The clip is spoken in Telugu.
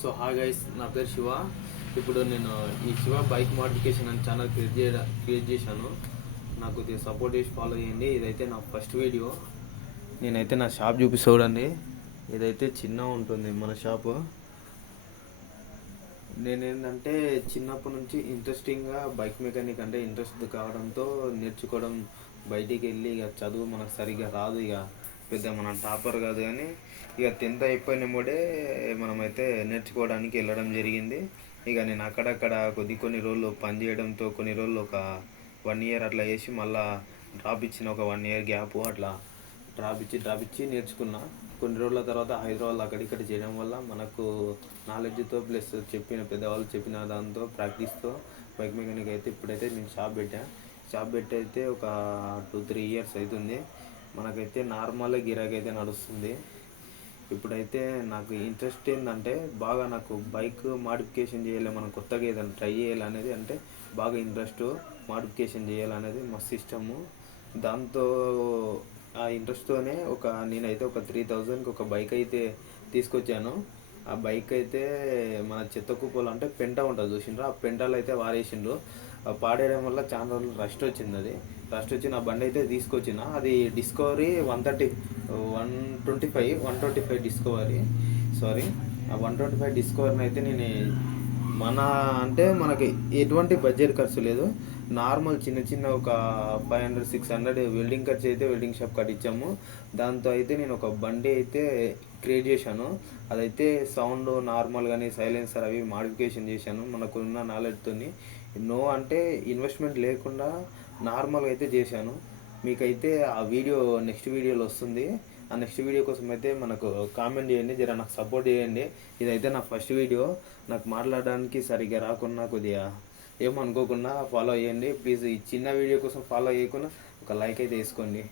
సో హాయ్ గైస్, నా పేరు శివ. ఇప్పుడు నేను ఈ శివ బైక్ మోడిఫికేషన్ అని ఛానల్ క్రియేట్ చేశాను. నాకు కొద్దిగా సపోర్ట్ చేసి ఫాలో చేయండి. ఇదైతే నా ఫస్ట్ వీడియో. నేనైతే నా షాప్ చూపిస్తా చూడండి. ఇదైతే చిన్న ఉంటుంది మన షాపు. నేనేంటంటే చిన్నప్పటి నుంచి ఇంట్రెస్టింగ్గా బైక్ మెకానిక్ అంటే ఇంట్రెస్ట్ కావడంతో నేర్చుకోవడం, బయటికి వెళ్ళి ఇక చదువు మనకు సరిగ్గా రాదు, ఇక పెద్ద మనం టాపర్ కాదు, కానీ ఇక 10th అయిపోయిన మూడే మనమైతే నేర్చుకోవడానికి వెళ్ళడం జరిగింది. ఇక నేను అక్కడక్కడ కొన్ని రోజులు పని చేయడంతో కొన్ని రోజులు ఒక 1 year అట్లా చేసి మళ్ళీ డ్రాప్ ఇచ్చిన, ఒక 1 year గ్యాప్ అట్లా డ్రాప్ ఇచ్చి నేర్చుకున్నా. కొన్ని రోజుల తర్వాత హైదరాబాద్ అక్కడిక్కడ చేయడం వల్ల మనకు నాలెడ్జ్తో ప్లస్ పెద్దవాళ్ళు చెప్పిన దాంతో ప్రాక్టీస్తో బైక్ మెకానిక్ అయితే ఇప్పుడైతే నేను షాప్ పెట్టి అయితే ఒక 2-3 years అవుతుంది. మనకైతే నార్మల్ గిరాకీ అయితే నడుస్తుంది. ఇప్పుడైతే నాకు ఇంట్రెస్ట్ ఏంటంటే బాగా నాకు బైక్ మాడిఫికేషన్ చేయాలి, మనం కొత్తగా ఏదైనా ట్రై చేయాలనేది అంటే బాగా ఇంట్రెస్ట్. మాడిఫికేషన్ చేయాలనేది మస్తు ఇష్టము. దాంతో ఆ ఇంట్రెస్ట్తోనే నేనైతే ఒక 3000కి ఒక బైక్ అయితే తీసుకొచ్చాను. ఆ బైక్ అయితే మన చెత్త కుప్పలు అంటే పెంట ఉంటుంది చూసిండ్రు, ఆ పెంటలు అయితే వారేసిండ్రు. పాడేయడం వల్ల చాలా రోజులు రస్ట్ వచ్చింది. రస్ట్ వచ్చి నా బండి అయితే తీసుకొచ్చిన. అది డిస్కవరీ 125 డిస్కవరీ, సారీ, ఆ 125 డిస్కవరీని అయితే నేను మనకి ఎటువంటి బడ్జెట్ ఖర్చు లేదు. నార్మల్ చిన్న ఒక 500-600 వెల్డింగ్ ఖర్చు అయితే వెల్డింగ్ షాప్ కట్టించాము. దాంతో అయితే నేను ఒక బండి అయితే క్రియేట్ చేశాను. అదైతే సౌండ్ నార్మల్ కానీ సైలెన్సర్ అవి మాడిఫికేషన్ చేశాను మనకున్న నాలెడ్జ్తో. నో అంటే ఇన్వెస్ట్మెంట్ లేకుండా నార్మల్గా అయితే చేశాను. మీకైతే ఆ వీడియో నెక్స్ట్ వీడియోలో వస్తుంది. ఆ నెక్స్ట్ వీడియో కోసం అయితే మనకు కామెంట్ చేయండి, జర నాకు సపోర్ట్ చేయండి. ఇదైతే నా ఫస్ట్ వీడియో. నాకు మాట్లాడడానికి సరిగ్గా రాకున్నా కొద్దిగా ఏమనుకోకుండా ఫాలో చేయండి ప్లీజ్. ఈ చిన్న వీడియో కోసం ఫాలో చేయకుండా ఒక లైక్ అయితే వేసుకోండి.